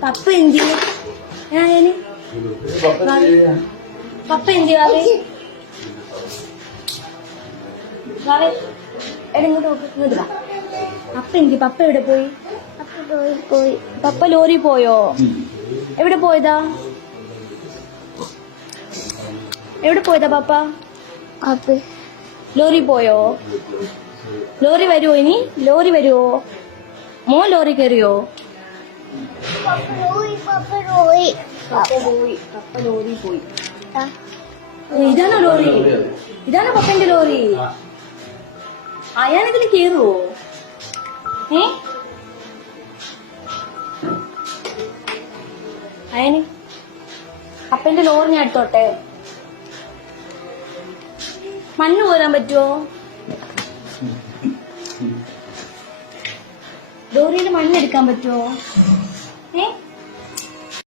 പപ്പ എന്ത് ഞാൻ പപ്പ എന്ത് വാവേ വാവേ എടാ ഇങ്ങോട്ട് വാ. പപ്പ എന്ത് പപ്പ എവിടെ പോയി? അപ്പൊ പോയി പോയി പപ്പ ലോറി പോയോ? എവിടെ പോയതാ? എവിടെ പോയതാ പപ്പ? അപ്പൊ ലോറി പോയോ? ലോറി വരുമോ ഇനി? ലോറി വരുമോ മോ ലോറി കയറിയോ? ലോറി പോയി. ആ, ഇതാണോ ലോറി? ഇതാണോ പപ്പന്റെ ലോറി? അയാളിതിൽ കേറുവോ? ഏ? അയന്? പപ്പന്റെ ലോറി ഞാൻ എടുത്തോട്ടെ മണ്ണ് പോരാൻ പറ്റുമോ ലോറിയിൽ മണ്ണെടുക്കാൻ പറ്റുമോ আপনি